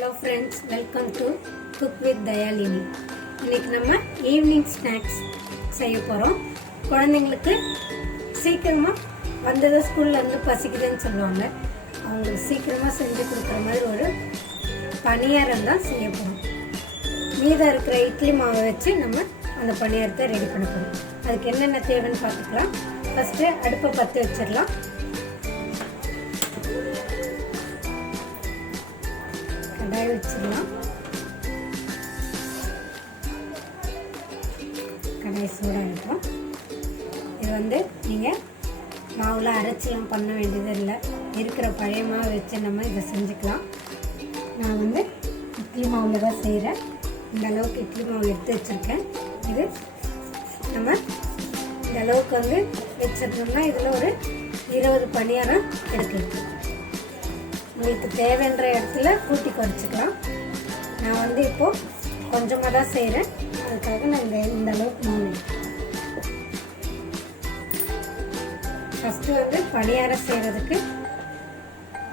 Hello friends, welcome to Cook with Dhayalini. இன்னைக்கு நம்ம evening snacks செய்ய போகிறோம். குழந்தைங்களுக்கு சீக்கிரமாக வந்தது ஸ்கூல்லேருந்து பசிக்குதுன்னு சொல்லுவாங்க. அவங்களுக்கு சீக்கிரமாக செஞ்சு கொடுக்குற மாதிரி ஒரு பணியாரம் தான் செய்ய போகிறோம். மீதம் இருக்கிற இட்லி மாவை வச்சு நம்ம அந்த பணியாரத்தை ரெடி பண்ண போகிறோம். அதுக்கு என்னென்ன தேவைன்னு பார்த்துக்கலாம். ஃபஸ்ட்டு அடுப்பை பற்ற வச்சிடலாம். கடாய் வச்சிடலாம். கடாய் சூடாகிட்டோம். இது நீங்கள் மாவில் அரைச்சிலாம் பண்ண வேண்டியது இல்லை. இருக்கிற பழைய மாவு வச்சு நம்ம இதை செஞ்சுக்கலாம். நான் இட்லி மாவில் தான் செய்கிறேன். இந்த அளவுக்கு இட்லி மாவு எடுத்து வச்சுருக்கேன். இது நம்ம இந்த அளவுக்கு வச்சிருந்தோம்னா இதில் ஒரு 20 பணியாரம் எடுக்கலாம். உங்களுக்கு தேவைன்ற இடத்துல கூட்டி குறைச்சிக்கலாம். நான் இப்போது கொஞ்சமாக தான் செய்கிறேன். அதுக்காக நான் இந்த அளவுக்கு மாவு ஃபஸ்ட்டு பணியாரம் செய்கிறதுக்கு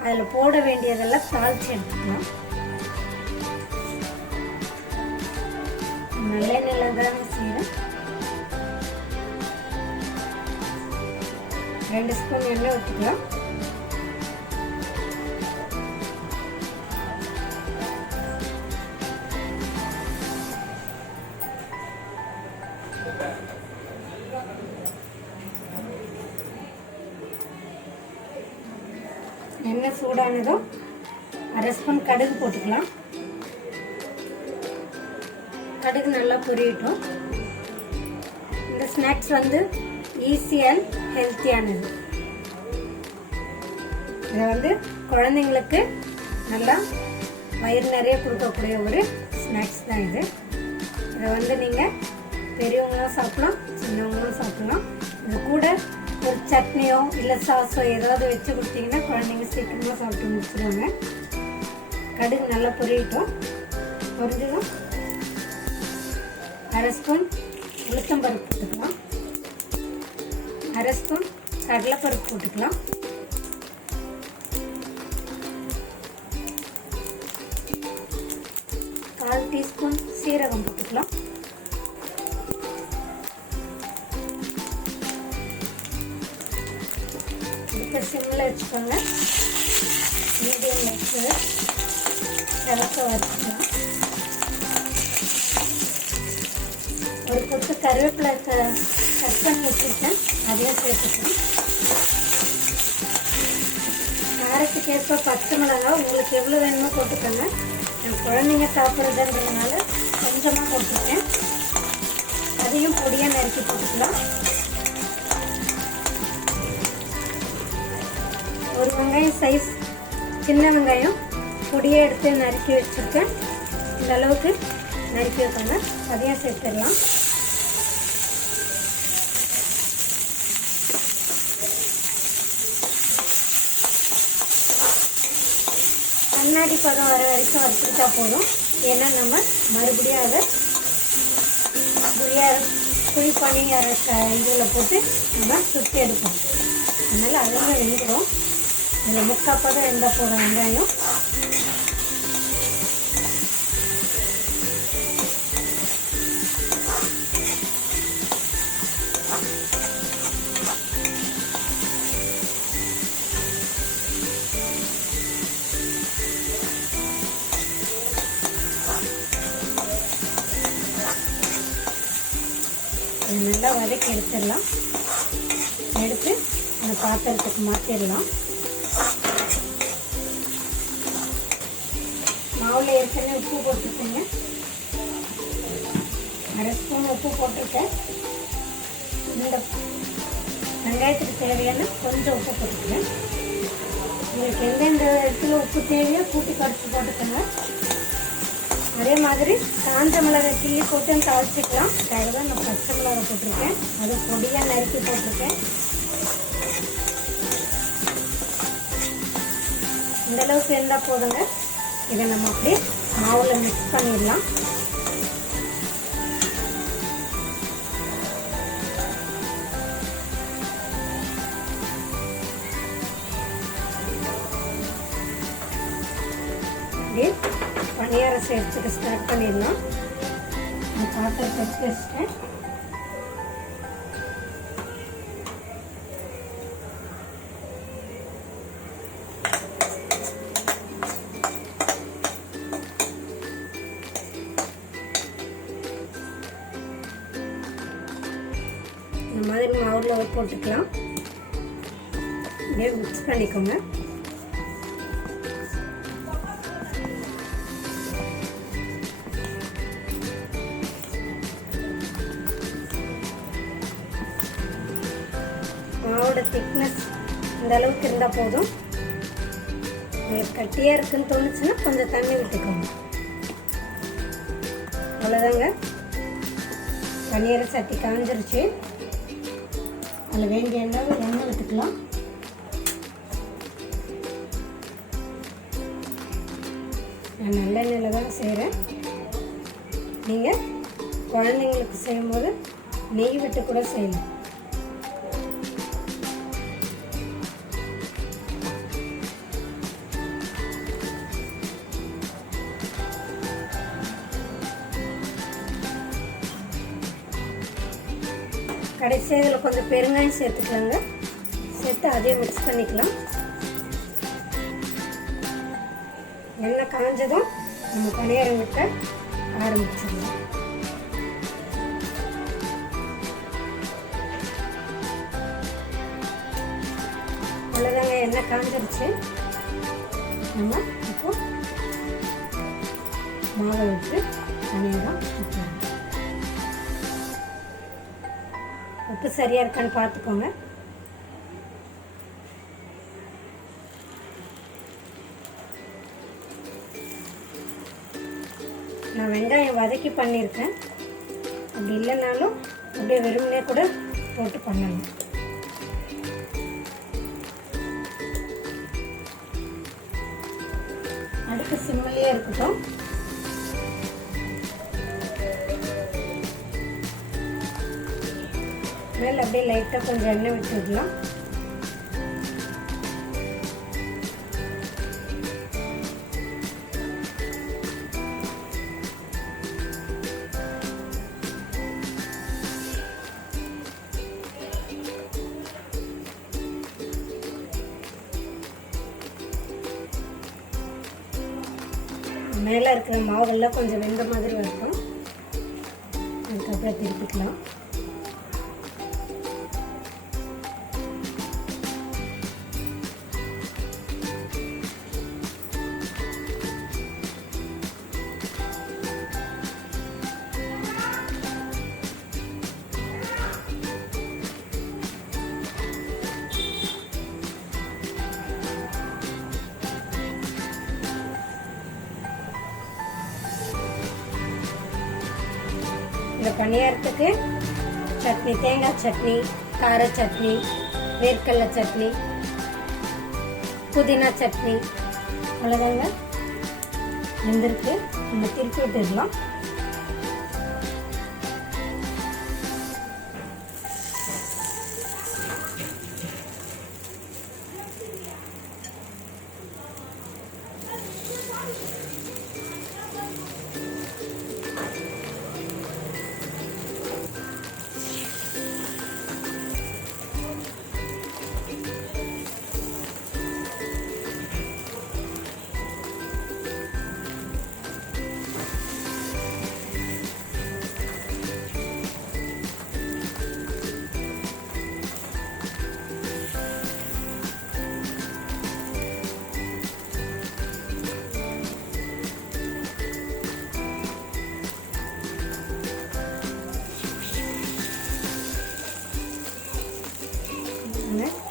அதில் போட வேண்டியதெல்லாம் தாளித்து எடுத்துக்கலாம். நல்லெண்ணெயில் தான் செய்கிறேன். 2 ஸ்பூன் எண்ணெய் ஊற்றிக்கலாம். எண்ணெய் சூடானதும் 1/2 ஸ்பூன் கடுகு போட்டுக்கலாம். கடுகு நல்லா பொரியட்டும். இந்த ஸ்நாக்ஸ் ஈஸி அண்ட் ஹெல்த்தியானது. இதை குழந்தைங்களுக்கு நல்லா வயிறு நிறைய கொடுக்கக்கூடிய ஒரு ஸ்நாக்ஸ் தான் இது. இதை நீங்கள் பெரியவங்களும் சாப்பிடலாம், சின்னவங்களும் சாப்பிடலாம். இது கூட ஒரு சட்னியோ இல்லை சாஸோ ஏதாவது வச்சு கொடுத்தீங்கன்னா குழந்தைங்க சீக்கிரமாக சாப்பிட்டு முடிச்சிடுவாங்க. கடுகு நல்லா பொரியட்டும். பொரிஞ்சதும் 1/2 ஸ்பூன் உளுத்தம்பருப்பு போட்டுக்கலாம். 1/2 ஸ்பூன் கடலைப்பருப்பு போட்டுக்கலாம். கால் டீஸ்பூன் சீரகம் போட்டுக்கலாம். இப்போ சிம்மில் வச்சுக்கோங்க. மீடியம் வச்சு கிழக்க வச்சுக்கலாம். ஒரு கொத்து கருவேப்பிலை கட் பண்ணி வச்சுருக்கேன், அதையும் சேர்த்துக்கலாம். காரத்துக்கேற்ப பச்சை மிளகா உங்களுக்கு எவ்வளோ வேணுமோ போட்டுக்கோங்க. நான் குழந்தைங்க சாப்பிட்றதுன்றதுனால கொஞ்சமாக போட்டிருக்கேன். அதையும் பொடியாக நறுக்கி போட்டுக்கலாம். ஒரு வெங்காயம் சைஸ் சின்ன வெங்காயம் பொடியை எடுத்து நறுக்கி வச்சுருக்கேன். இந்த அளவுக்கு நறுக்கி வைக்கோங்க. அதையும் சேர்த்துடலாம். கண்ணாடி பதம் வர வரைக்கும் வறுத்துக்கிட்டா போதும். ஏன்னா நம்ம மறுபடியும் அதை குழி பணியார இதில் போட்டு நம்ம சுற்றி எடுப்போம். அதனால் அதெல்லாம் வெந்துடும். இதில் 3/4 பதம் வெந்தால் போதும் வெங்காயம். இது நல்லா வதக்கி எடுத்துடலாம். எடுத்து அந்த பாத்திரத்துக்கு மாற்றிடலாம். மாவில் ஏற்கனவே உப்பு போட்டிருக்கேங்க. 1/2 ஸ்பூன் உப்பு போட்டிருக்கேன். இந்த வெங்காயத்துக்கு தேவையான கொஞ்சம் உப்பு போட்டுக்கிறேன். உங்களுக்கு எந்தெந்த இடத்துல உப்பு தேவையோ கூட்டி குறைச்சி போட்டுக்கோங்க. அதே மாதிரி காஞ்ச மிளகாய் கிள்ளி போட்டு தாளிச்சிக்கலாம். அதுக்காக தான் நான் பச்சை மிளகாய் போட்டிருக்கேன். அது பொடியாக நறுக்கி போட்டிருக்கேன். இந்த அளவுக்கு இருந்தால் போதுங்க. இதை நம்ம அப்படியே மாவில் மிக்ஸ் பண்ணிடலாம். அப்படியே பணியாரம் செய்யறதுக்கு ஸ்டார்ட் பண்ணிடலாம். இந்த பாத்திரத்தை எடுத்து வச்சுட்டேன். இந்த மாதிரி மாவில் போட்டுக்கலாம். அப்படியே மிக்ஸ் பண்ணிக்கோங்க. மாவோட திக்னஸ் இந்த அளவுக்கு இருந்தால் போதும். உங்களுக்கு கட்டியாக இருக்குன்னு தோணுச்சுன்னா கொஞ்சம் தண்ணி விட்டுக்கோங்க. அவ்வளோதாங்க. பனியார சட்டி காஞ்சிருச்சு. அதில் வேண்டிய எண்ணெய் விட்டுக்கலாம். நான் நல்லெண்ணெயில் தான் செய்கிறேன். நீங்கள் குழந்தைங்களுக்கு செய்யும்போது நெய் விட்டு கூட செய்யலாம். கடைசியாக இதில் கொஞ்சம் பெருங்காயம் சேர்த்துக்கலாங்க. சேர்த்து அதையும் மிக்ஸ் பண்ணிக்கலாம். எண்ணெய் காஞ்சதும் நம்ம பனியாரம் விட்ட ஆரம்பிச்சிடலாம். அவ்வளோதாங்க, எண்ணெய் காஞ்சிருச்சு. நம்ம இப்போ மாவை விட்டு பனியாரம் விட்டுறோம். உப்பு சரியாக இருக்கான்னு பார்த்துக்கோங்க. நான் வெங்காயம் வதக்கி பண்ணியிருக்கேன். அப்படி இல்லைனாலும் அப்படியே வெறுமனே கூட போட்டு பண்ணணும். அடுப்பு சிம்மிலேயே இருக்கட்டும். மேலே அப்படியே லைட்டாக கொஞ்சம் எண்ணெய் விட்டுடலாம். மேலே இருக்கிற மாவுகள்லாம் கொஞ்சம் வெந்த மாதிரி இருக்கும். அதுக்கப்புறம் திருப்பிக்கலாம். இந்த பணியாரத்துக்கு சட்னி, தேங்காய் சட்னி, கார சட்னி, வேர்க்கடலை சட்னி, புதினா சட்னி, அவ்வளோதாங்க. வெந்திருக்கு. நம்ம திருப்பி விட்டுடலாம்.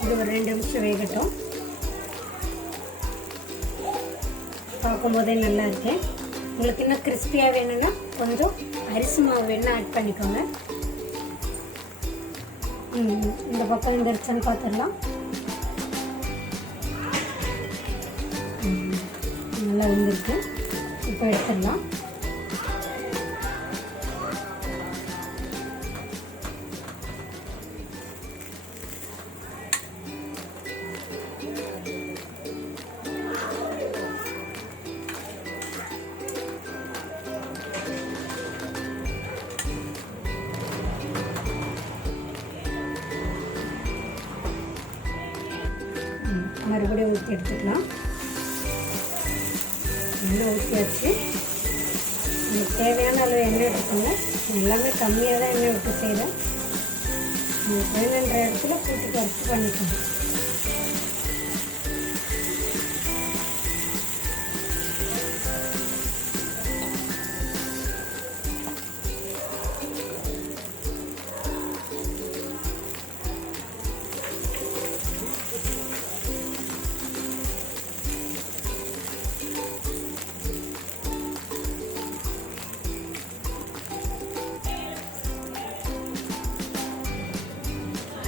இது ஒரு 2 நிமிஷம் வேகட்டும். பார்க்கும்போதே நல்லா இருக்கு. உங்களுக்கு இன்னும் கிறிஸ்பியாக வேணும்னா கொஞ்சம் அரிசி மாவு வேணும்னா ஆட் பண்ணிக்கோங்க. இந்த பக்கம் வந்துருச்சான்னு பார்த்துடலாம். நல்லா வந்துருக்கு. இப்போ எடுத்துடலாம். மறுபடியும் ஊற்றி எடுத்துக்கலாம். எண்ணெய் ஊற்றியாச்சு. உங்களுக்கு தேவையான அளவு எண்ணெய் எடுத்துக்கோங்க. எல்லாமே கம்மியாக தான் எண்ணெய் விட்டு செய்கிறேன். உங்களுக்கு வேணுன்ற இடத்துல கூட்டி குறைச்சி பண்ணிக்கோங்க.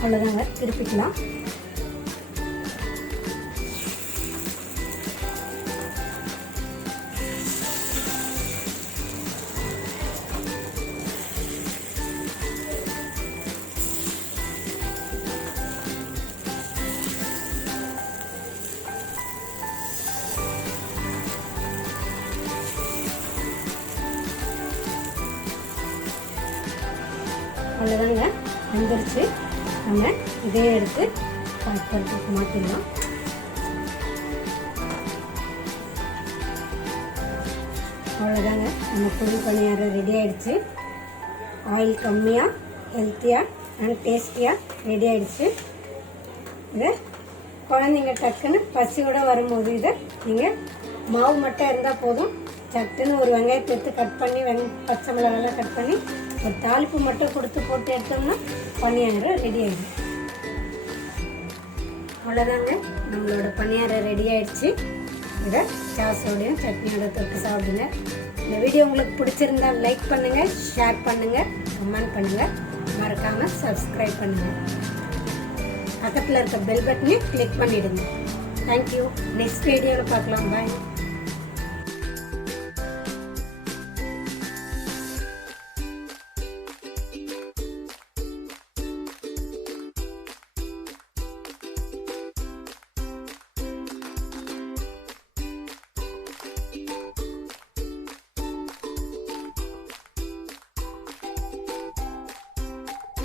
அவ்வளோதாங்க, திருப்பிக்கலாம். அவ்வளோதாங்க, வந்துருச்சு. நம்ம இதே எடுத்து பாத்திரத்துக்கு மாற்றிடலாம். அவ்வளோதாங்க, நம்ம பொடி பணியாரம் ரெடி ஆகிடுச்சு. ஆயில் கம்மியாக, ஹெல்த்தியாக அண்ட் டேஸ்டியாக ரெடி ஆகிடுச்சு. இதை குழந்தைங்க டக்குன்னு பசியோடு வரும்போது இதை நீங்கள் மாவு மட்டும் இருந்தால் போதும். சட்டுன்னு ஒரு வெங்காயத்தை எடுத்து கட் பண்ணி பச்சை மிளகாலாம் கட் பண்ணி ஒரு தாளிப்பு மட்டும் கொடுத்து போட்டு எடுத்தோம்னா பணியாரம் ரெடி ஆகிடும். அவ்வளோதாங்க, நம்மளோட பணியாரம் ரெடி ஆகிடுச்சு. இதை சாஸோடையும் சட்னியோட தொட்டு சாப்பிடுங்க. இந்த வீடியோ உங்களுக்கு பிடிச்சிருந்தா லைக் பண்ணுங்கள், ஷேர் பண்ணுங்கள், கமெண்ட் பண்ணுங்கள், மறக்காமல் சப்ஸ்கிரைப் பண்ணுங்கள். பக்கத்தில் இருக்க பெல் பட்டனையும் கிளிக் பண்ணிவிடுங்க. தேங்க்யூ. நெக்ஸ்ட் வீடியோவில் பார்க்கலாம். பாய்.